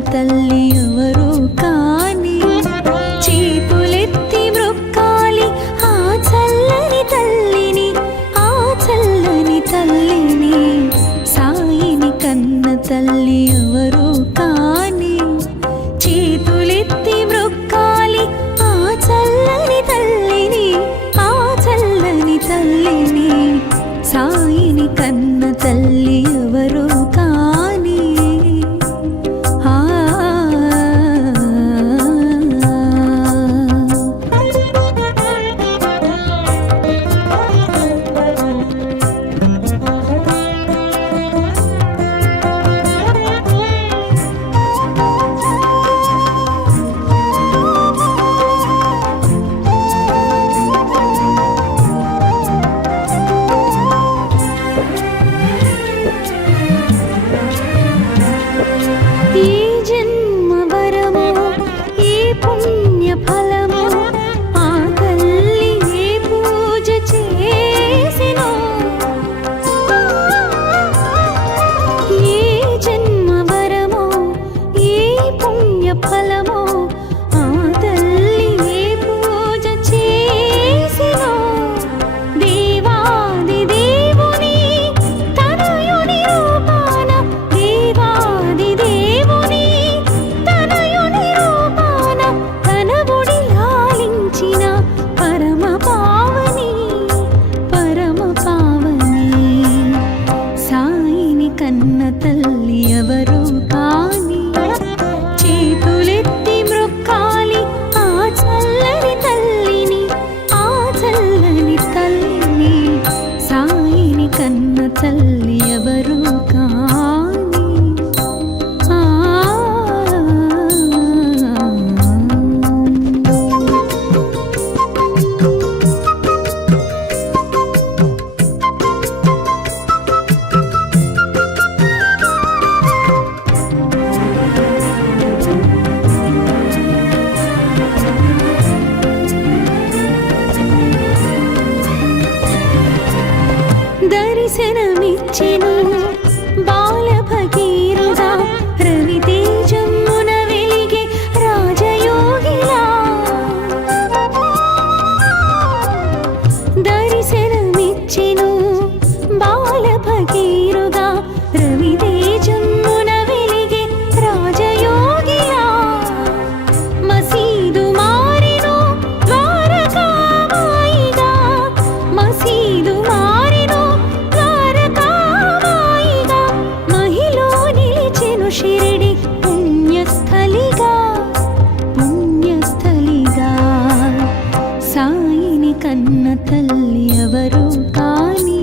తల్లి ఎవరో కాని చేతులెత్తి మ్రొక్కాలి ఆ చల్లని తల్లిని, ఆ చల్లని తల్లిని. సాయిని కన్న తల్లి ఎవరో కాని చేతులెత్తి మ్రొక్కాలి ఆ చల్లని తల్లిని, ఆ చల్లని తల్లిని. సాయిని కన్న తల్లి ఎవరో కాని దర్శనమిచ్చెను బాల భగీరథ రవితేజమున వెలిగే రాజయోగిలా. దర్శనమిచ్చెను బాల భగీరథ రవితేజమున వెలిగే రాజయోగిలా. మసీదు మారెను ద్వారకామాయిగా, మసీదు మారెను ద్వారకామాయిగా. మహిలో నిలిచెను షిరిడి పుణ్యస్థలిగా, పుణ్యస్థలిగా. సాయిని కన్న తల్లి ఎవరో కాని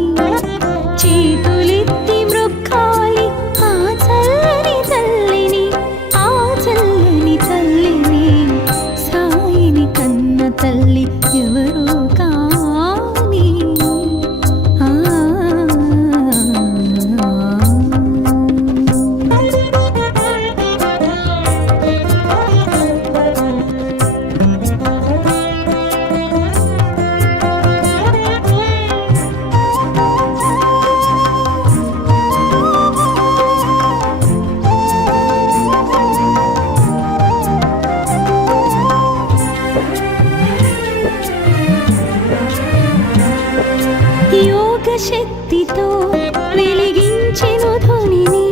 చేతులెత్తి మ్రొక్కాలి ఆ చల్లని తల్లిని, ఆ చల్లని తల్లిని. సాయిని కన్న తల్లి ఎవరో కాని యోగ శక్తితో వెలిగించెను ధ్వనిని,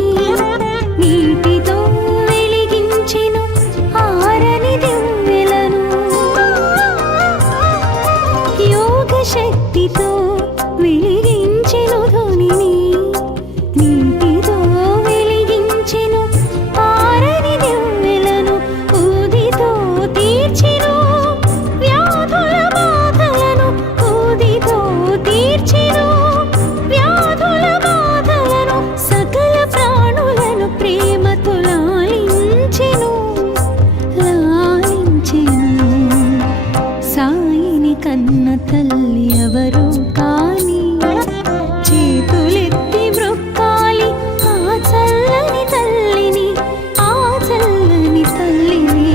నీటితో వెలిగించెను ఆరని దివ్వెలను. యోగ శక్తితో వెలిగించెను ధ్వనిని, నీటితో వెలిగించెను ఆరని దివ్వెలను. ఊదితో తీర్చెను వ్యాధుల బాధలను, ఊదితో తీర్చెను వ్యాధుల బాధలను. సకల ప్రాణులను ప్రేమతో లాలించెను, లాలించెను. సాయిని కన్న తల్లి ఎవరో కాని చేతులెత్తి మ్రొక్కాలి ఆ చల్లని తల్లిని, ఆ చల్లని తల్లిని.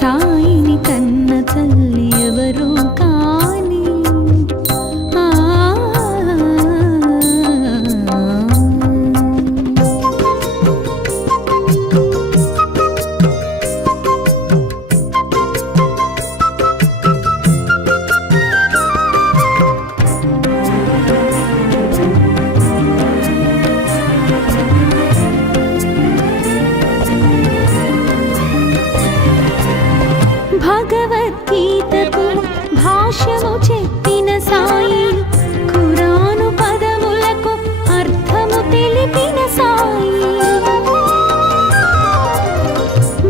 సాయిని కన్న తల్లి ఎవరో కాని భగవద్గీతకు భాష్యము చెప్పిన సాయి, ఖురాను పదములకు అర్థము తెలిపిన సాయి.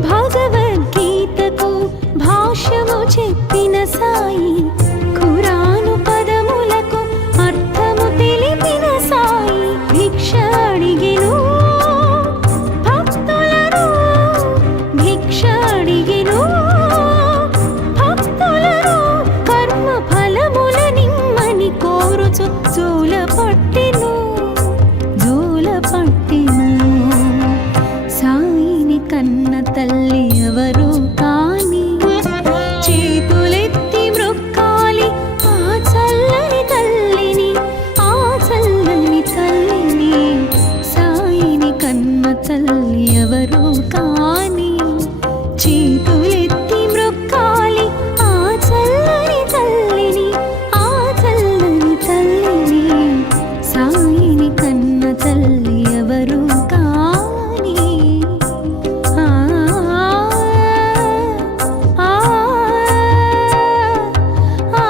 భగవద్గీతకు భాష్యము చెప్పిన సాయి, ఖురాను పదములకు అర్థము తెలిపిన సాయి. భిక్ష అడిగెను భక్తులను, భిక్ష అడిగెను భక్తులను, కర్మ ఫలముల నిమ్మని కోరుచు జోల పట్టెను, జోల పట్టెను. సాయిని కన్న తల్లి ఎవరు కాని, చేతులెత్తి మ్రొక్కాలి ఆ చల్లని తల్లిని, ఆ చల్లని తల్లిని. సాయిని కన్న తల్లి ఎవరు కాని, చేతులెత్తి మ్రొక్కాలి ఆ చల్లని తల్లిని, ఆ చల్లని తల్లిని. సాయిని కన్న తల్లి ఎవరు కాని. ఆ ఆ ఆ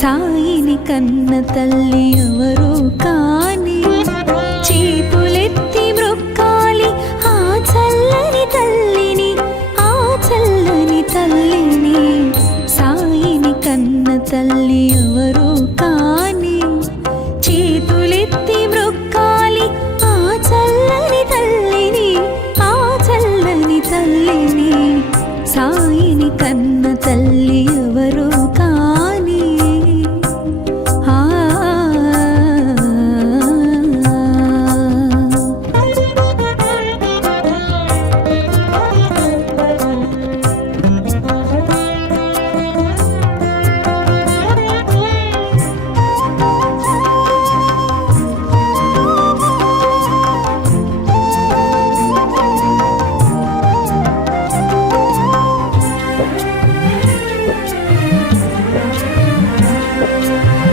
సాయిని కన్న తల్లి ఎవరు కాని, చేతులెత్తి మ్రొక్కాలి ఆ చల్లని తల్లిని, ఆ చల్లని తల్లిని. సాయిని కన్న తల్లి ఎవరు కాని, చేతులెత్తి మ్రొక్కాలి ఆ చల్లని తల్లిని, ఆ చల్లని తల్లిని. సాయిని కన్న తల్లి ఎవరు కాని. ఆ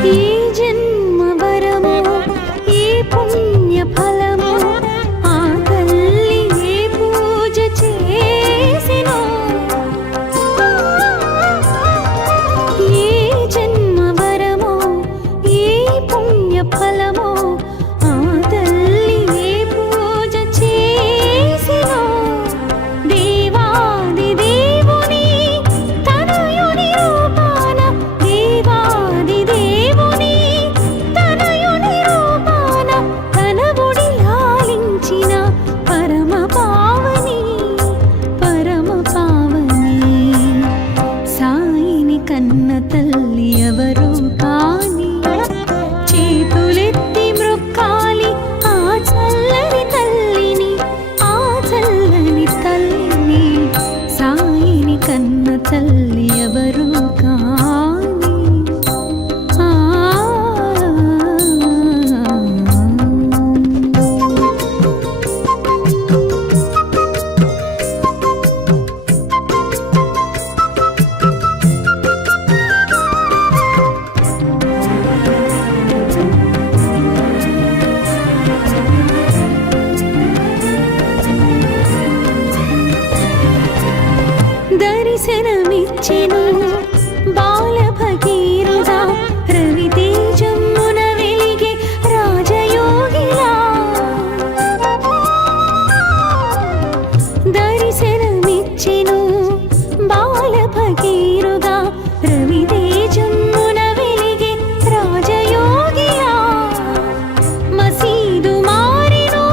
ఏ జన్మ వరమో, ఏ పుణ్య ఫలమో, ఆ తల్లి ఏ పూజ చేసెనో. ఏ జన్మ వరమో, ఏ పుణ్య ఫలమో, ఆ తల్లి ఏ పూజ చేసెనో. దేవాది దేవుని తనయుని రూపాన, దేవాది దేవుని తనయుని రూపాన, తన ఒడి లాలించిన పరమ పావని, పరమ పావని. సాయిని కన్న తల్లి ఎవరు కాని, చేతులెత్తి మ్రొక్కాలి ఆ చల్లని తల్లిని, ఆ చల్లని తల్లిని. సాయిని కన్న తల్లి ఎవరు కాని. ఆ దర్శనమిచ్చెను బాల భగీరథ, రవితేజమున వెలిగే రాజయోగిలా. దర్శనమిచ్చెను బాల భగీరథ, రవితేజమున వెలిగే రాజయోగిలా. మసీదు మారెను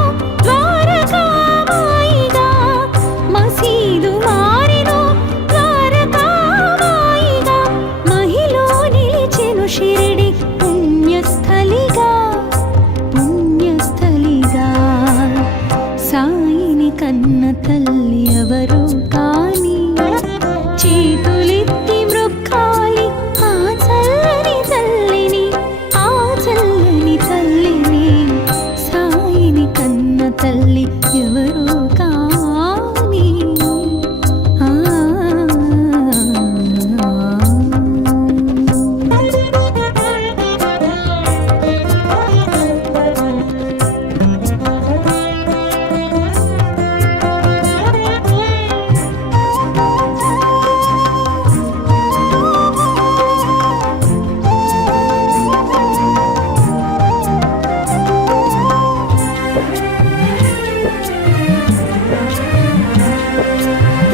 ద్వారకామాయిగా, మసీదు మారెను ద్వారకామాయిగా.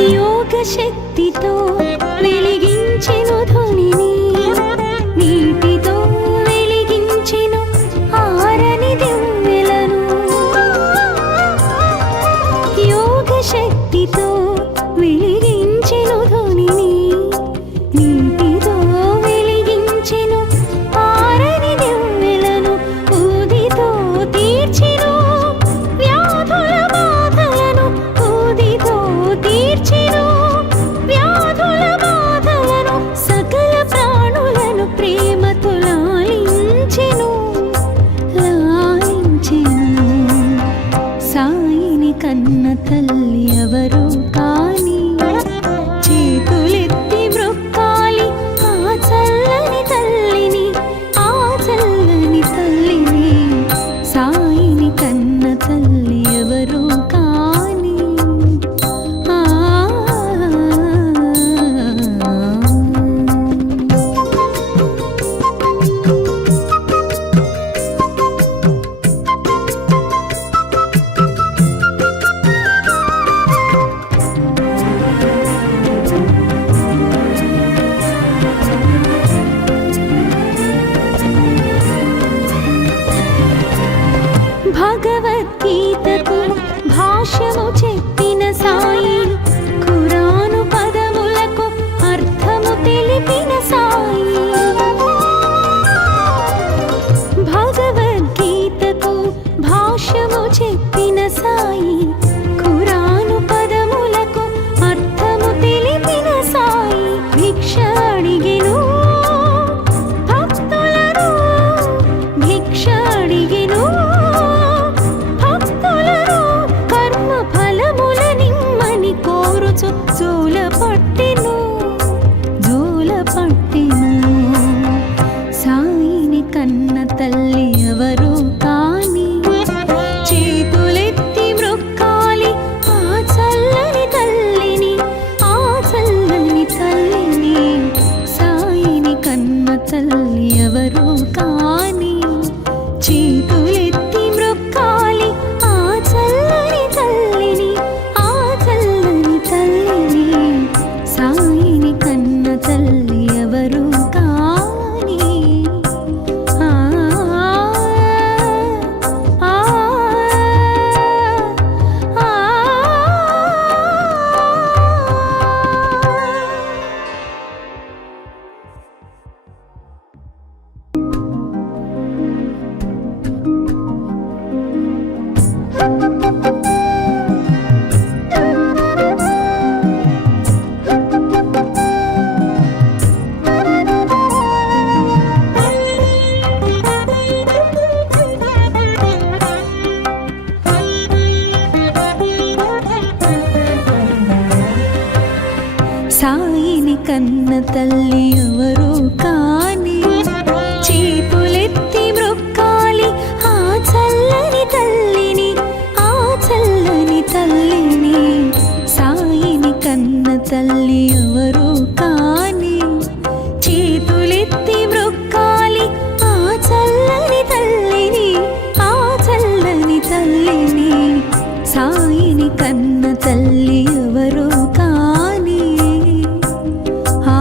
యోగ శక్తితో వెలిగించెను ధ్వనిని, నీటితో వెలిగించెను ఆరని దివ్వెలను. యోగ శక్తితో వెలిగించెను ధ్వనిని, నీటితో వెలిగించెను ఆరని దివ్వెలను. ఊదితో తీర్చెను వ్యాధుల బాధలను, ఊదితో తీర్చెను వ్యాధుల బాధలను. సకల ప్రాణులను ప్రేమతో లాలించెను, లాలించెను. సాయిని కన్న తల్లి ఎవరు కాని, చేతులెత్తి మ్రొక్కాలి ఆ చల్లని తల్లిని, ఆ చల్లని తల్లిని. సాయిని కన్న తల్లి ఎవరు కాని. ఆ భగవద్గీతకు భాష్యము చెప్పిన సాయి, ఖురాను పదములకు అర్థము తెలిపిన సాయి. భగవద్గీతకు భాష్యము చెప్పిన సాయి, ఖురాను పదములకు అర్థము తెలిపిన సాయి. భిక్ష అడిగెను భక్తులను, భిక్ష అడిగెను భక్తులను. కర్మ ఫలముల నిమ్మని కోరుచు జోల పట్టెను, జోల పట్టెను. సాయిని కన్న తల్లి ఎవరు కాని, చేతులెత్తి మ్రొక్కాలి ఆ చల్లని తల్లిని, ఆ చల్లని తల్లిని. సాయిని కన్న తల్లి ఎవరు కాని, చేతులెత్తి మ్రొక్కాలి ఆ చల్లని తల్లిని, ఆ చల్లని తల్లిని. సాయిని కన్న తల్లి ఎవరు కాని. ఆ ఆ ఆ సాయిని కన్న తల్లి ఎవరు కాని, చేతులెత్తి మ్రొక్కాలి ఆ చల్లని తల్లిని, ఆ చల్లని తల్లిని. సాయిని కన్న తల్లి ఎవరు కాని, చేతులెత్తి మ్రొక్కాలి ఆ చల్లని తల్లిని, ఆ చల్లని తల్లిని. సాయిని కన్న తల్లి ఎవరు కాని. ఆ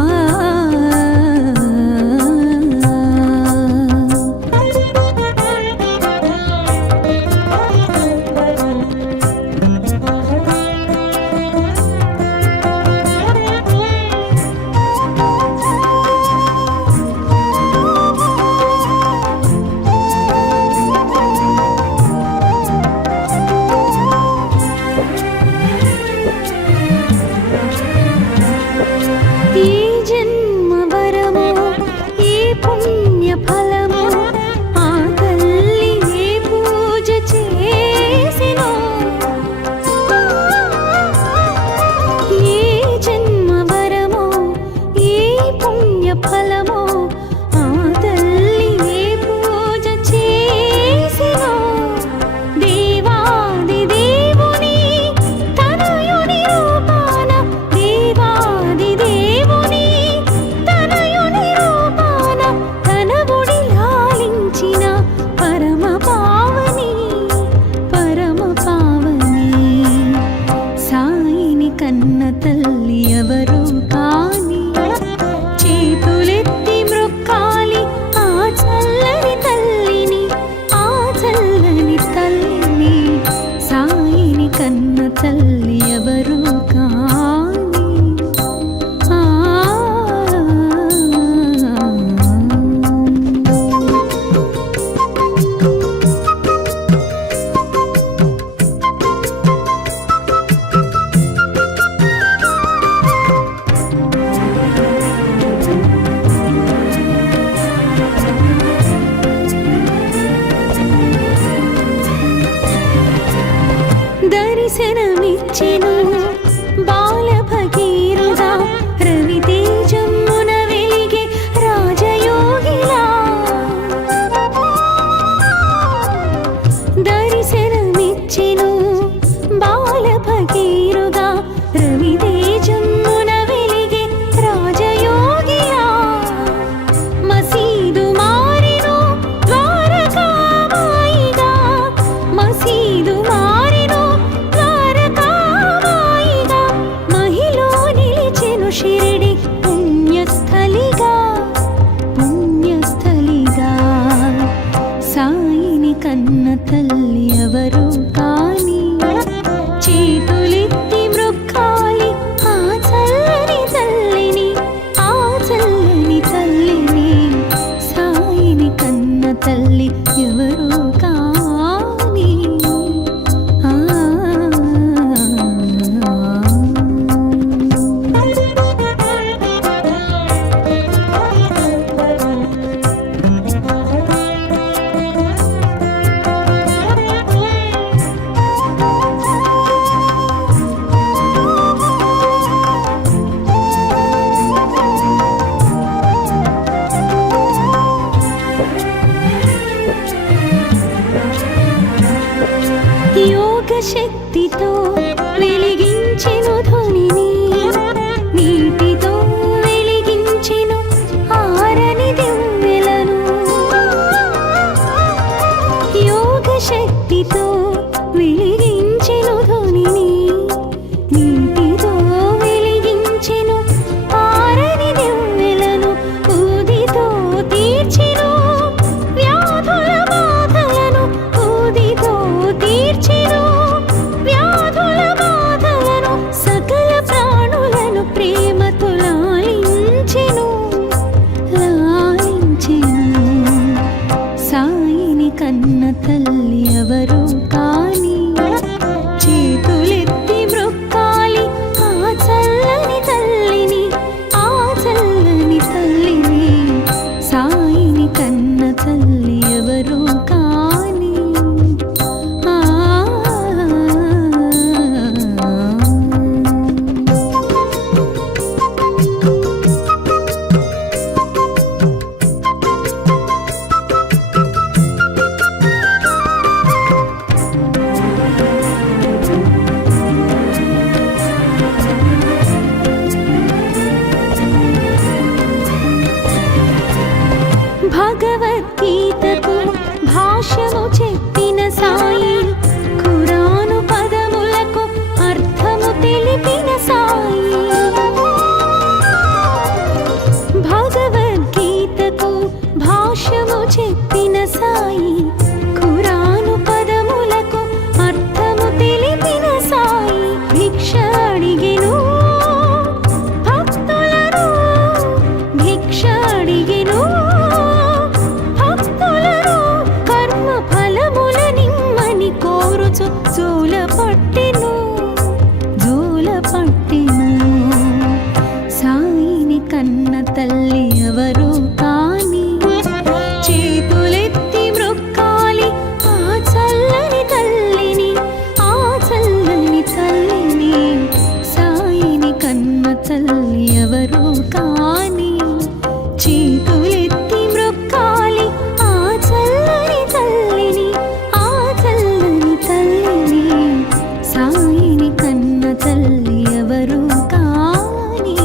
కన్న తల్లి ఎవరు కాని చేతులెత్తి మ్రొక్కాలి ఆ చల్లని తల్లిని, ఆ చల్లని తల్లిని. సాయిని కన్న తల్లి ఎవరు కాని దర్శనమిచ్చెను బాల భగీరథ రవితేజమున వెలిగే రాజయోగిలా. దర్శనమిచ్చెను బాల భగీరథ రవితేజమున వెలిగే రాజయోగిలా. మసీదు మారెను ద్వారకామాయిగా, మసీదు మారెను ద్వారకామాయిగా. మహిలో నిలిచెను షిరిడి పుణ్యస్థలిగా, పుణ్యస్థలిగా. సాయిని కన్న తల్లి ఎవరు కాని చేతులెత్తి మ్రొక్కాలి ఆ చల్లని తల్లిని, ఆ చల్లని తల్లిని. సాయిని కన్న తల్లి ఎవరు కాని యోగ శక్తితో వెలిగించెను ధ్వనిని, నీటితో వెలిగించెను ఆరని దివ్వెలను. యోగ శక్తితో వెలిగించెను ధ్వనిని, నీటితో వెలిగించెను ఆరని దివ్వెలను. ఊదితో తీర్చెను వ్యాధుల బాధలను, ఊదితో తీర్చెను వ్యాధుల బాధలను. సకల ప్రాణులను ప్రేమతో లాలించెను, లాలించెను. సాయిని కన్న తల్లి ఎవరు కాని చేతులెత్తి మ్రొక్కాలి ఆ చల్లని తల్లిని, ఆ చల్లని తల్లిని. సాయిని కన్న తల్లి ఎవరు కాని భగవద్గీతకు భాష్యము చెప్పిన సాయి, ఖురాను పదములకు అర్థము తెలిపిన సాయి. భగవద్గీతకు భాష్యము చెప్పిన సాయి, ఖురాను పదములకు అర్థము తెలిపిన సాయి. భిక్ష అడిగెను భక్తులను, భిక్ష అడిగెను భక్తులను. కర్మ ఫలముల నిమ్మని కోరుచు జోల పట్టెను, జోల పట్టెను. సాయిని కన్న తల్లి ఎవరు కాని చేతులెత్తి మ్రొక్కాలి ఆ చల్లని తల్లిని, ఆ చల్లని తల్లిని. సాయిని కన్న తల్లి ఎవరు కాని చేతులెత్తి మ్రొక్కాలి ఆ చల్లని తల్లిని, ఆ చల్లని తల్లిని. సాయిని కన్న తల్లి ఎవరు కాని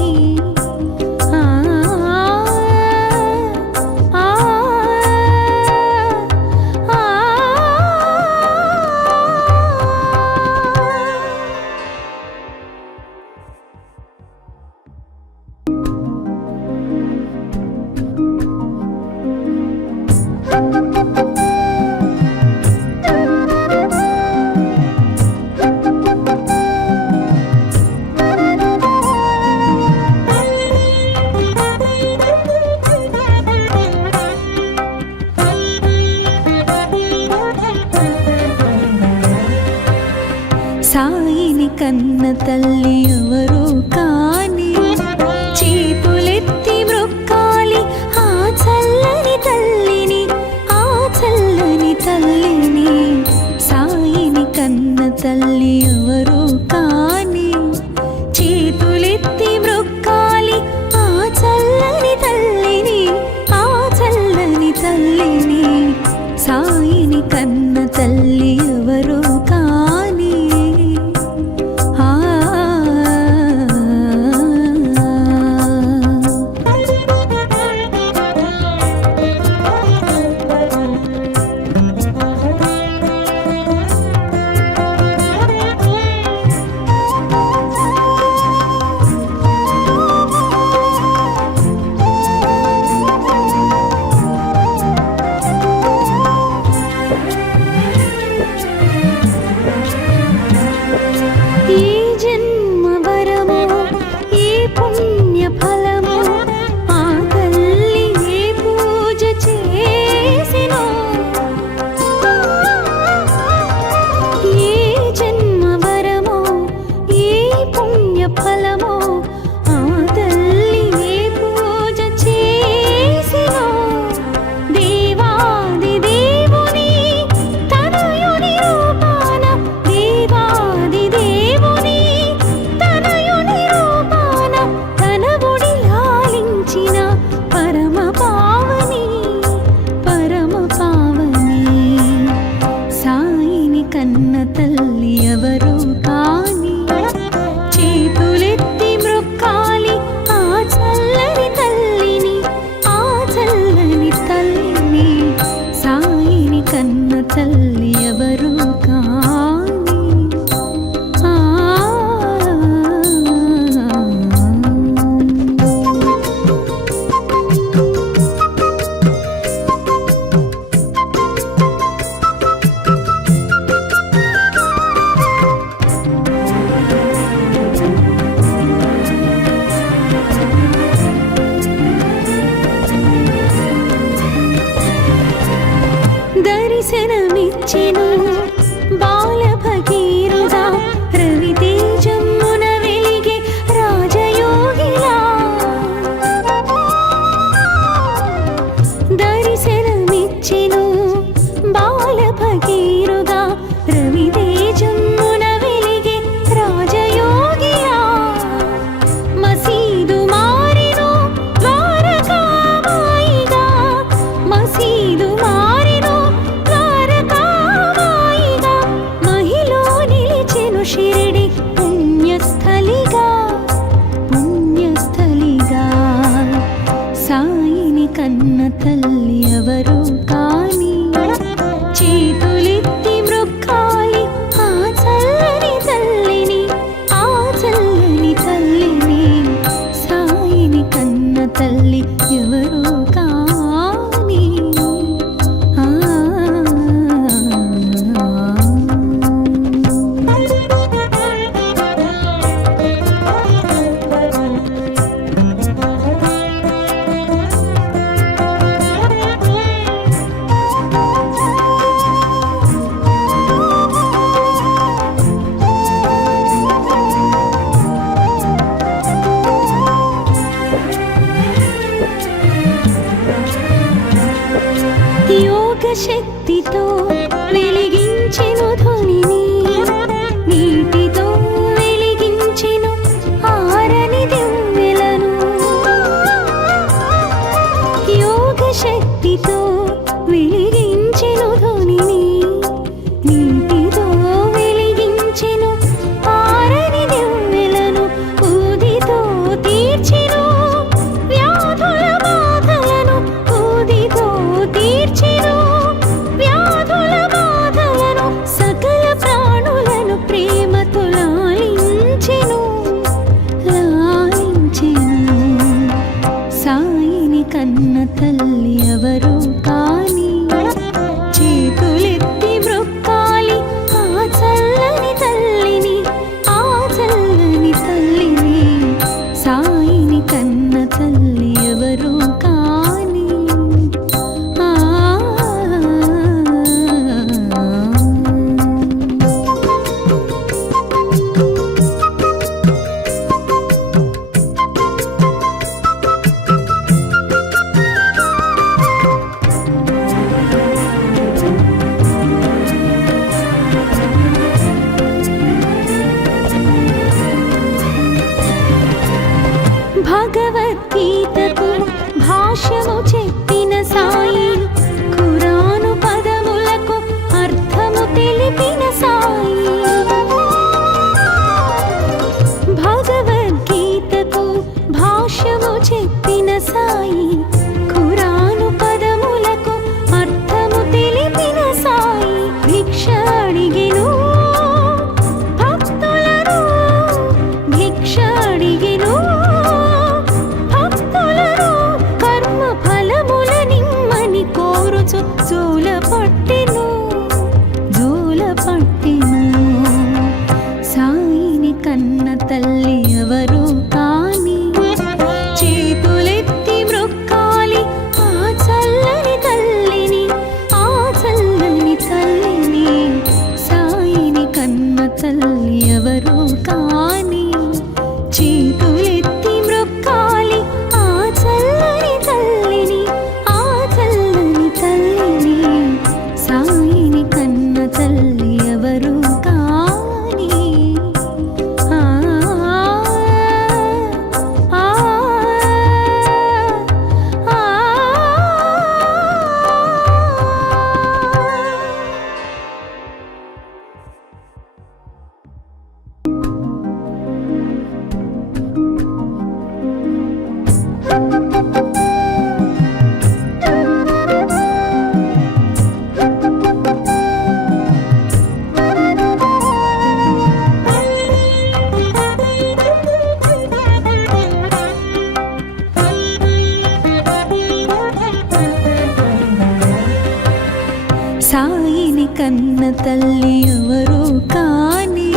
తల్లి ఎవరో కాని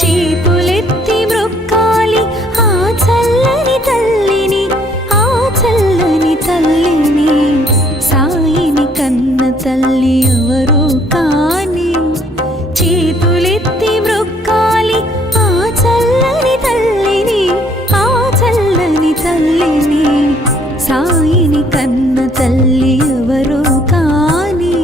చేతులెత్తి మ్రొక్కాలి ఆ చల్లని తల్లిని, ఆ చల్లని తల్లిని. సాయిని కన్న తల్లి ఎవరో కాని చేతులెత్తి మ్రొక్కాలి ఆ చల్లని తల్లిని, ఆ చల్లని తల్లిని. సాయిని కన్న తల్లి ఎవరో కాని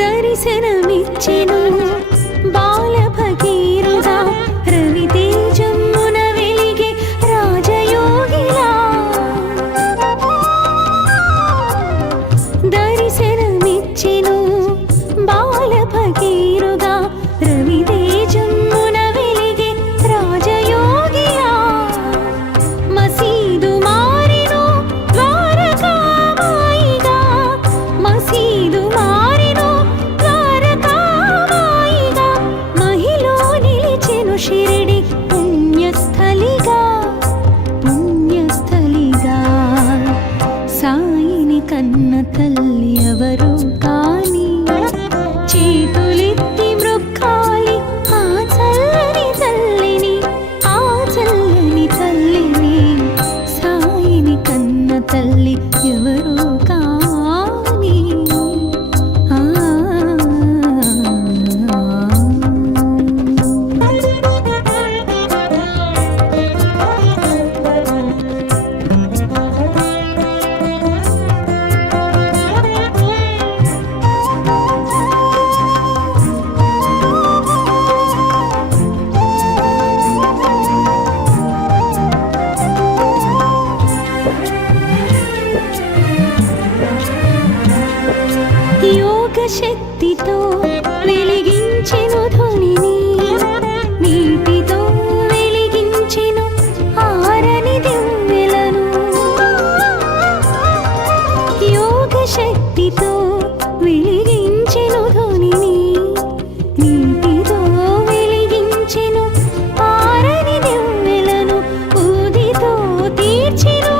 దర్శనమిచ్చెను బాల భగీరథ రవితేజమున వెలిగే రాజయోగిలా. దర్శనమిచ్చెను బాల భగీరథ రవితేజమున వెలిగే రాజయోగిలా. మసీదు మారెను ద్వారకామాయిగా, మసీదు మారెను ద్వారకామాయిగా. మహిలో నిలిచెను షిరిడి పుణ్యస్థలిగా, పుణ్యస్థలిగా. సాయిని కన్న తల్లి ఎవరో కాని చేతులెత్తి మ్రొక్కాలి ఆ చల్లని తల్లిని, ఆ చల్లని తల్లిని. సాయిని కన్న తల్లి ఎవరో కాని యోగ శక్తితో వెలిగించెను ధ్వనిని, నీటితో వెలిగించెను ఆరని దివ్వెలను. యోగ శక్తితో వెలిగించెను ధ్వనిని, నీటితో వెలిగించెను ఆరని దివ్వెలను. ఊదితో తీర్చెను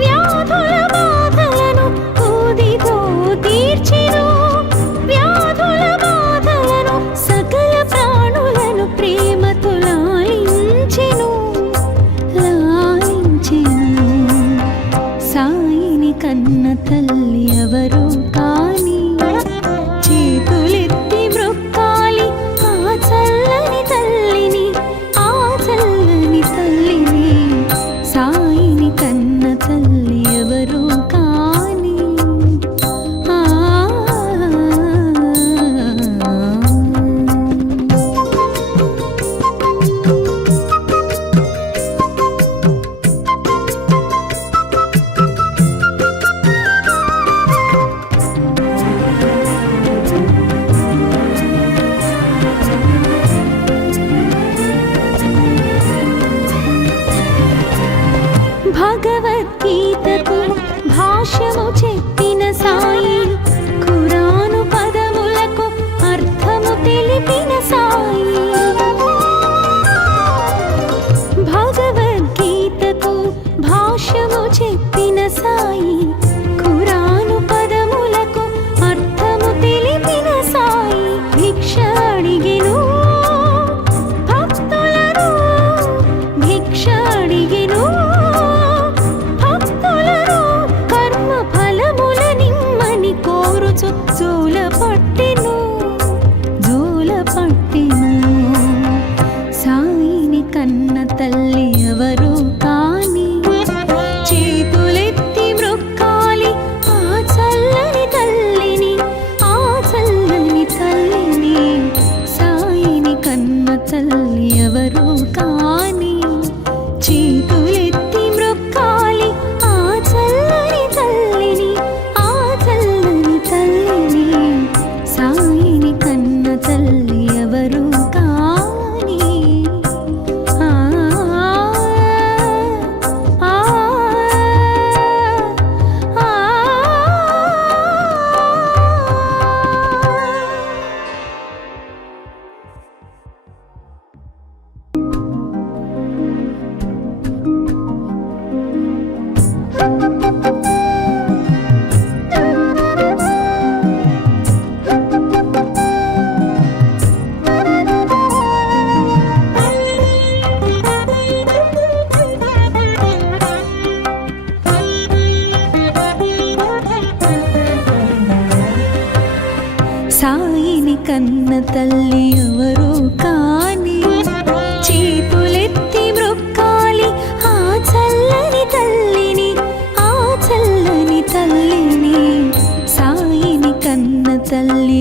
వ్యాధుల బాధలను, ఊదితో తీర్చెను వ్యాధుల బాధలను. సకల ప్రాణులను ప్రేమతో లాలించెను, లాలించెను. సాయిని కన్న తల్లి ఎవరో కాని చేతులెత్తి మ్రొక్కాలి ఆ చల్లని తల్లిని, ఆ చల్లని తల్లిని. సాయిని కన్న తల్లి ఎవరో కాని ఆ భాష్యము చెప్పిన సాయి ఖురాను పదములకు అర్థము తెలిపిన సాయి భగవద్గీతకు భాష్యము చెప్పిన సాయి ఖురాను పదములకు అర్థము తెలిపిన సాయి భిక్ష అడిగెను భక్తులను భిక్ష అడిగెను భక్తులను కర్మ ఫలముల నిమ్మని కోరుచు జోల పట్టెను సాయిని కన్న తల్లి ఎవరు కాని చేతులెత్తి మ్రొక్కాలి ఆ చల్లని తల్లిని సాయిని కన్న తల్లి ఎవరు కాని చేతులెత్తి మ్రొక్కాలి ఆ చల్లని తల్లిని సాయిని కన్న తల్లి ఎవరు కాని సాయిని కన్న తల్లి ఎవరు కాని చేతులెత్తి మ్రొక్కాలి ఆ చల్లని తల్లిని సాయిని కన్న తల్లి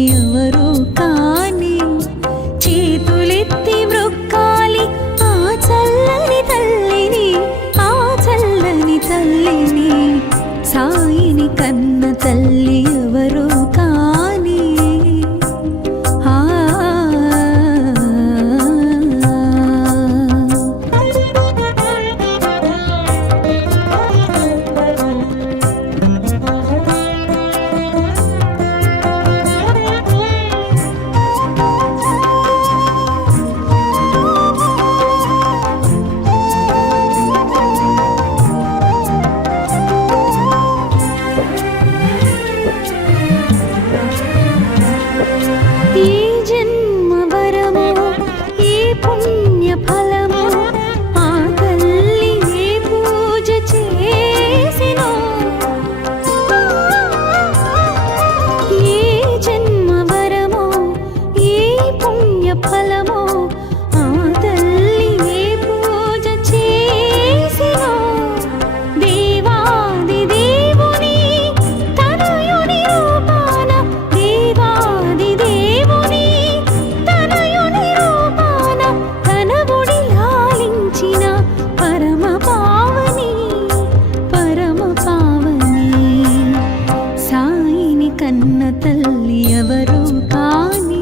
ఎవరు కాని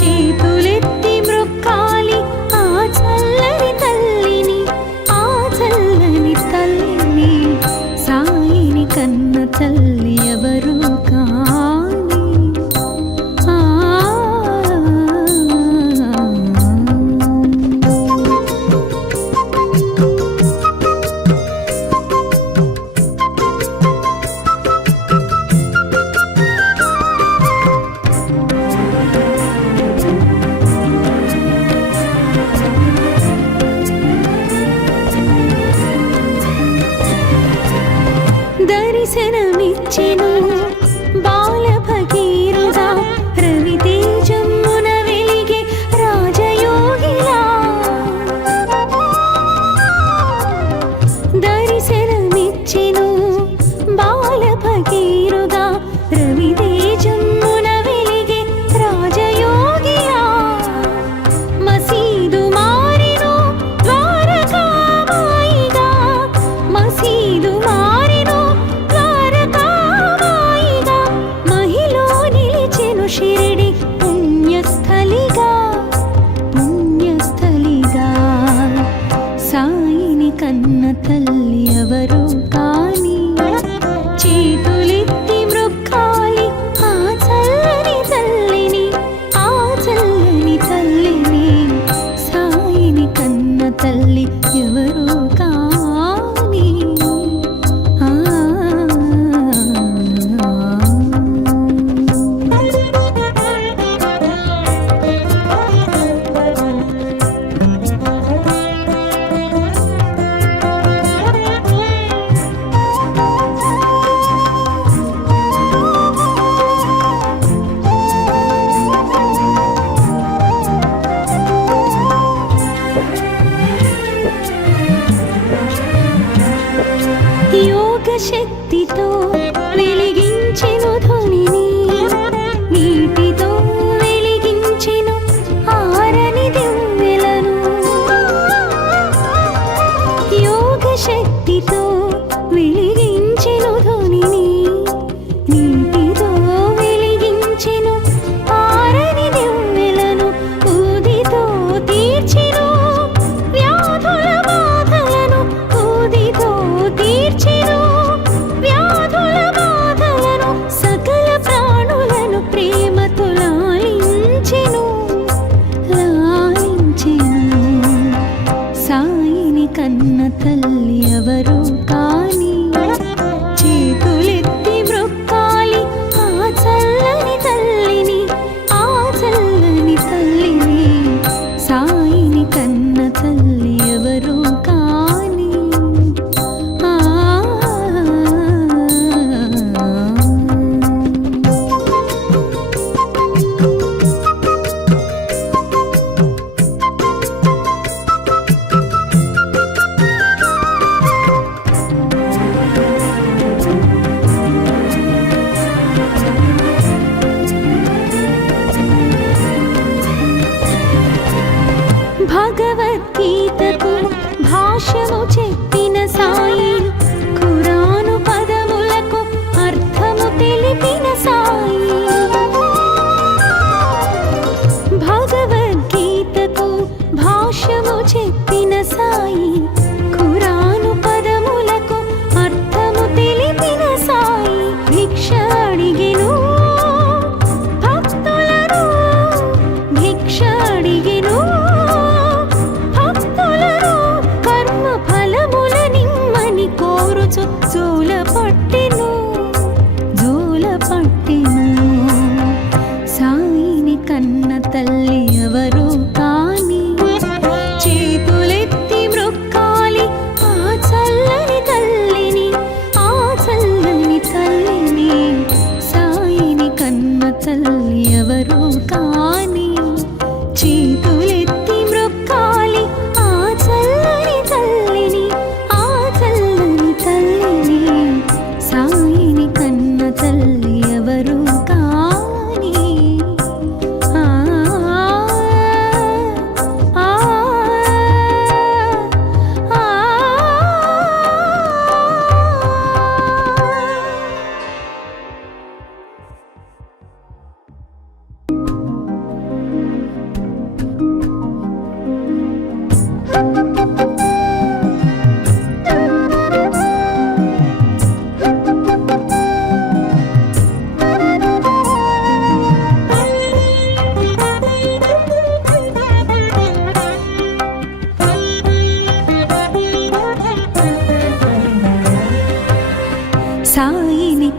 చేతులెత్తి మ్రొక్కాలి ఆ చల్లని తల్లిని సాయిని కన్న తల్లి ఎవరు కాని దర్శనమిచ్చెను బాల ఫకీరుగా రవితేజమున వెలిగే రాజయోగిలా దర్శనమిచ్చెను బాల ఫకీరుగా రవితేజమున వెలిగే రాజయోగిలా మసీదు మారెను ద్వారకామాయిగా మసీదు మారెను ద్వారకామాయిగా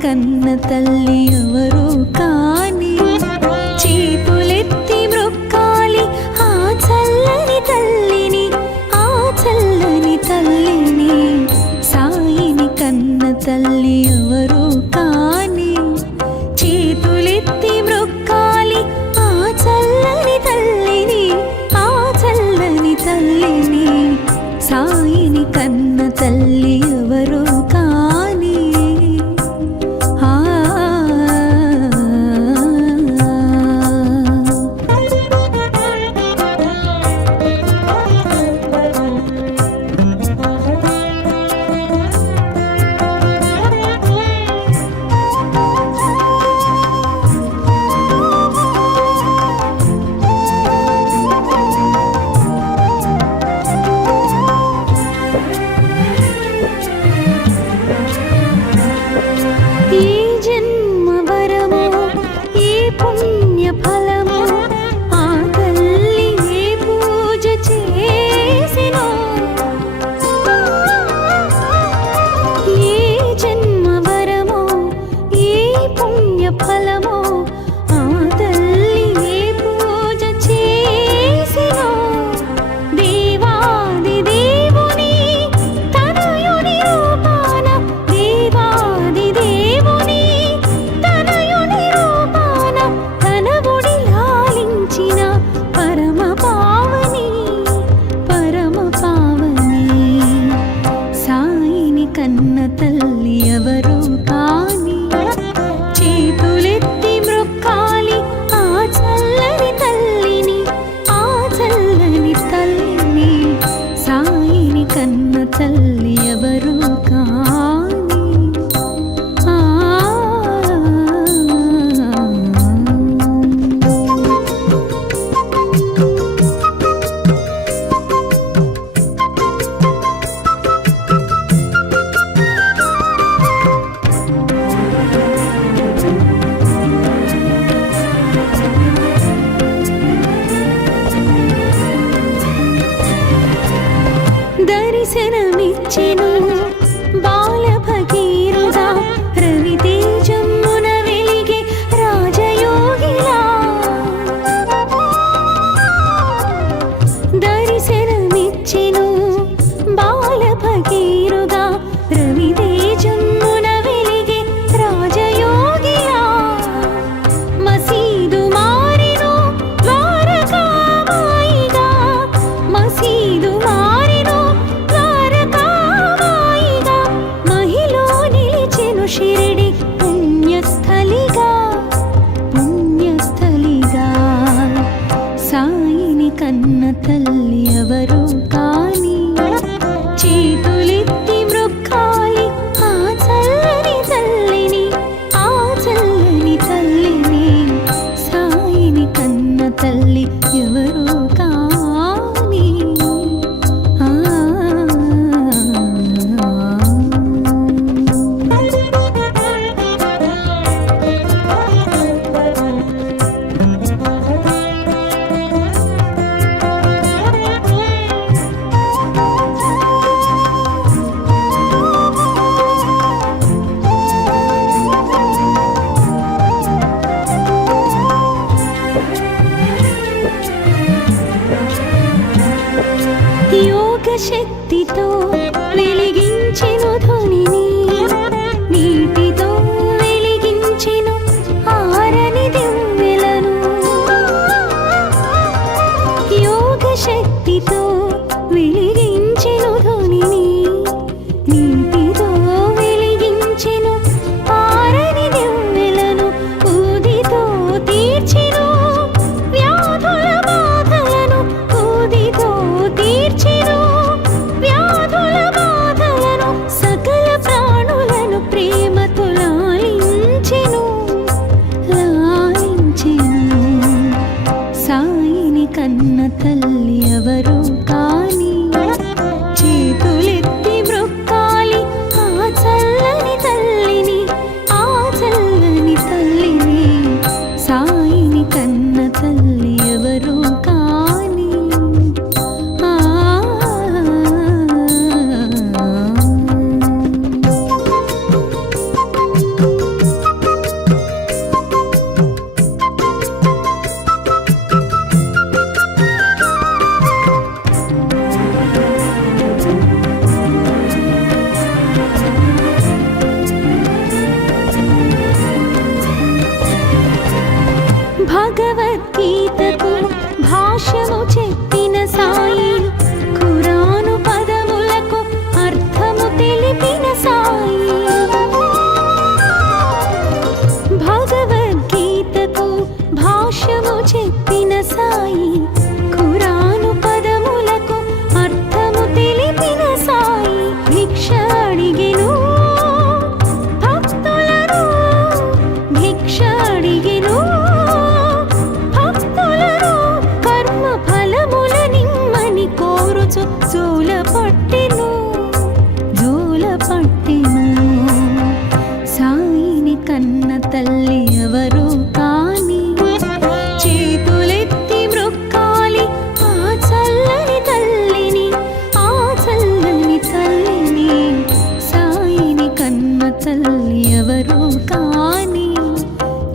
కన్న తల్లి ఎవరు కాని చేతులెత్తి మ్రొక్కాలి ఆ చల్లని తల్లిని, ఆ చల్లని తల్లిని. సాయిని కన్న తల్లి ఎవరు కాని చేతులెత్తి మ్రొక్కాలి ఆ చల్లని తల్లిని, ఆ చల్లని తల్లిని. సాయిని కన్న తల్లి ఎవరు కాని కన్న తల్లి ఎవరు కాని చేతులెత్తి మ్రొక్కాలి ఆ చల్లని తల్లిని, ఆ చల్లని తల్లిని. సాయిని కన్న తల్లి ఎవరు కాని దర్శనమిచ్చెను బాల భగీరథ రవితేజమున వెలిగే రాజయోగిలా. దర్శనమిచ్చెను బాల భగీరథ రవితేజమున వెలిగే రాజయోగిలా. మసీదు మారెను ద్వారకామాయిగా, మసీదు మారెను ద్వారకామాయిగా. మహిలో నిలిచెను షిరిడి పుణ్యస్థలిగా, పుణ్యస్థలిగా. సాయిని కన్న తల్లి ఎవరు కాని చేతులెత్తి మ్రొక్కాలి ఆ చల్లని తల్లిని, ఆ చల్లని తల్లిని. సాయిని కన్న తల్లి ఎవరు కాని యోగ శక్తితో వెలిగించెను ధ్వనిని, నీటితో వెలిగించెను ఆరని దివ్వెలను. యోగ శక్తితో వెలిగించెను ధ్వనిని, నీటితో వెలిగించెను ఆరని దివ్వెలను. ఊదితో తీర్చెను వ్యాధుల బాధలను, ఊదితో తీర్చెను కన్న తల్లి ఎవరు కాని చేతులెత్తి మ్రొక్కాలి ఆ చల్లని తల్లిని, ఆ చల్లని తల్లిని. సాయిని కన్న తల్లి ఎవరు కాని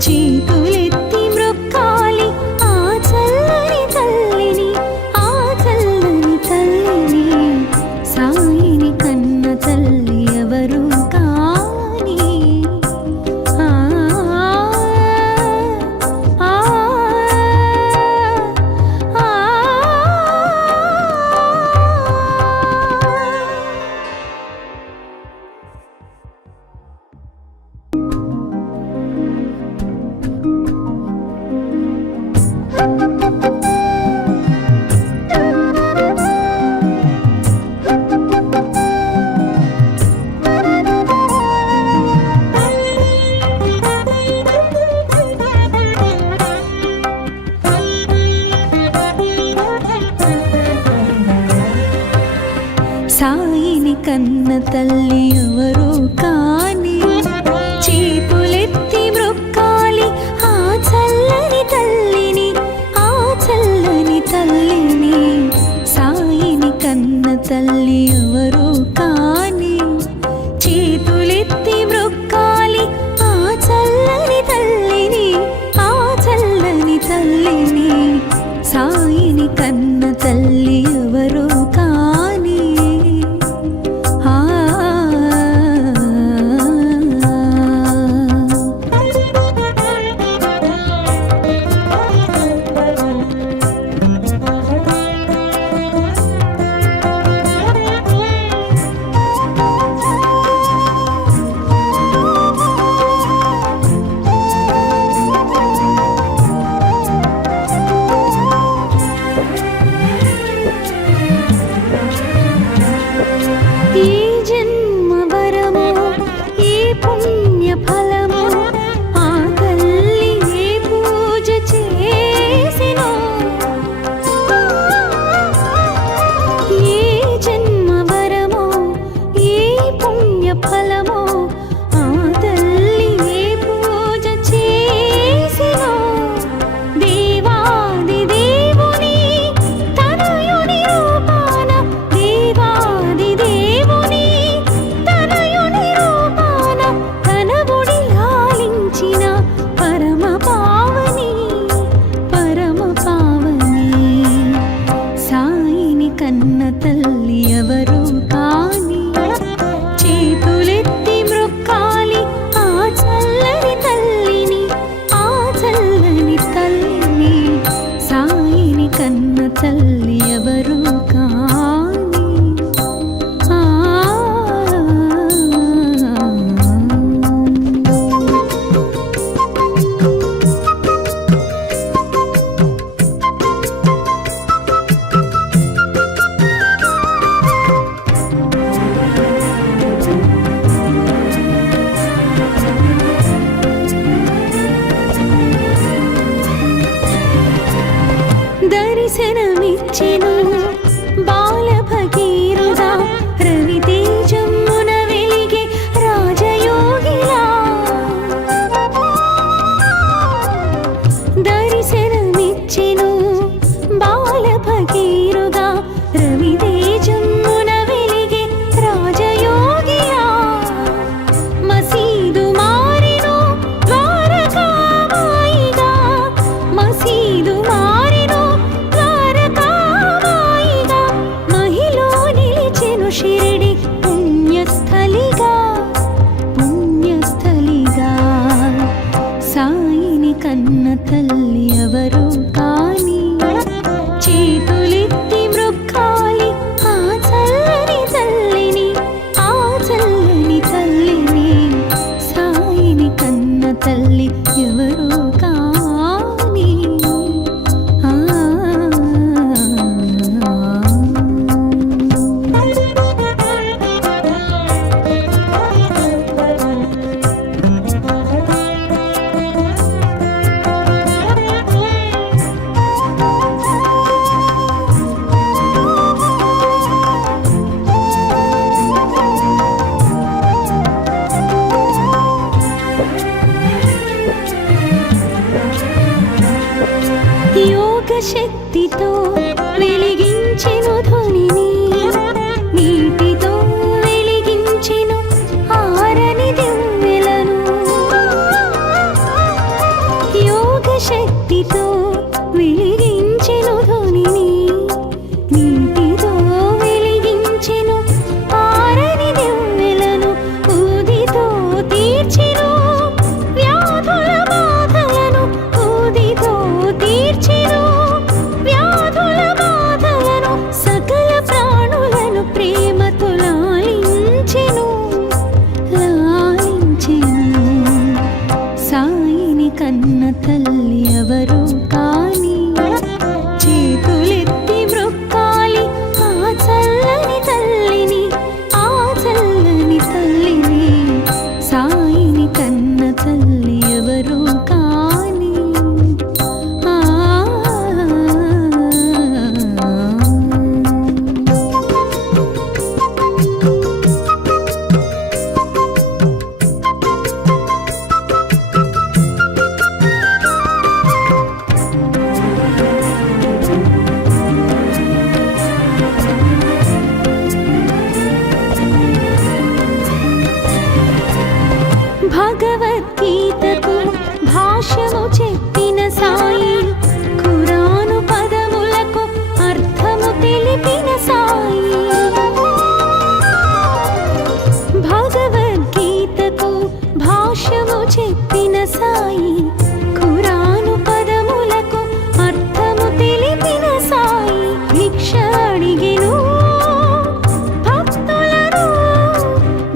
చేతులెత్తి మ్రొక్కాలి ఆ చల్లని తల్లిని, ఆ చల్లని తల్లిని. సాయిని కన్న తల్లి ఎవరు కాని. ఆ ఆ ఆ సాయిని కన్న తల్లి ఎవరు కాని చేతులెత్తి మ్రొక్కాలి ఆ చల్లని తల్లిని, ఆ చల్లని తల్లిని. సాయిని కన్న తల్లి ఎవరు కాని చేతులెత్తి మ్రొక్కాలి ఆ చల్లని తల్లిని, ఆ చల్లని తల్లిని. సాయిని కన్న తల్లి ఎవరు కాని. ఆ ఈ జన్మ వరము, ఈ పుణ్య ఫలము ఆ తల్లి ఏ పూజ చేసినో. ఈ జన్మ వరము, ఈ పుణ్య ఫలము ఆ తల్లి ఏ పూజ చేసినో. దేవాది దేవుని తనయుని రూపాన, దేవాది దేవుని తనయుని రూపాన తన ఒడి లాలించిన పరమ పావని, పరమ పావని. సాయిని కన్న తల్లి ఎవరు కాని చేతులెత్తి మ్రొక్కాలి ఆ చల్లని తల్లిని, ఆ చల్లని తల్లిని. సాయిని కన్న తల్లి ఎవరు కాని. ఆ దర్శనమిచ్చెను బాల భగీరథ రవితేజమున వెలిగే రాజయోగిలా. దర్శనమిచ్చెను బాల భగీరథ రవితేజమున వెలిగే రాజయోగిలా. మసీదు మారెను ద్వారకామాయిగా, మసీదు మారెను ద్వారకామాయిగా. మహిలో నిలిచెను షిరిడి పుణ్యస్థలిగా, పుణ్యస్థలిగా. సాయిని కన్న తల్లి ఎవరు కాని చేతులెత్తి మ్రొక్కాలి ఆ చల్లని తల్లిని, ఆ చల్లని తల్లిని. సాయిని కన్న తల్లి ఎవరు కాని. ఆ శక్తితో వెలిగించెను ధ్వనిని, నీటితో వెలిగించెను ఆరని దివ్వెలను. యోగ శక్తితో వెలిగించెను ధ్వనిని, నీటితో వెలిగించెను ఆరని దివ్వెలను. ఊదితో తీర్చెను వ్యాధుల బాధలను, ఊదితో తీర్చెను వ్యాధుల బాధలను. సకల ప్రాణులను ప్రేమతో లాలించెను, లాలించెను. సాయిని కన్న తల్లి ఎవరు కాని, చేతులెత్తి మ్రొక్కాలి ఆ చల్లని తల్లిని, ఆ చల్లని తల్లిని. సాయిని కన్న తల్లి ఎవరు కాని. ఆ భగవద్గీతకు భాష్యము చెప్పిన సాయి, ఖురాను పదములకు అర్థము తెలిపిన సాయి. భగవద్గీతకు భాష్యము చెప్పిన సాయి, ఖురాను పదములకు అర్థము తెలిపిన సాయి. భిక్ష అడిగెను భక్తులను,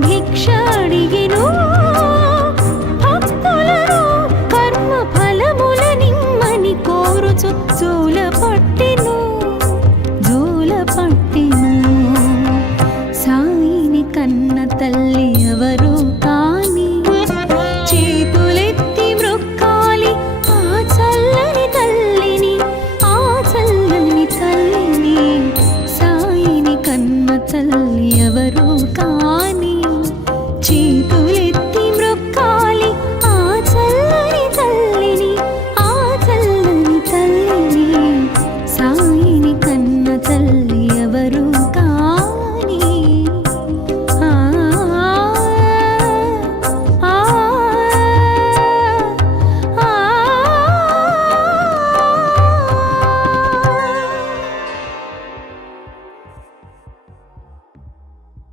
భిక్ష అడిగెను భక్తులను. కర్మ ఫలముల నిమ్మని కోరుచు జోల పట్టెను, జోల పట్టెను. సాయిని కన్న తల్లి ఎవరు కాని, చేతులెత్తి మ్రొక్కాలి ఆ చల్లని తల్లిని, ఆ చల్లని తల్లిని. సాయిని కన్న తల్లి ఎవరు కాని, చేతులెత్తి మ్రొక్కాలి ఆ చల్లని తల్లిని, ఆ చల్లని తల్లిని. సాయిని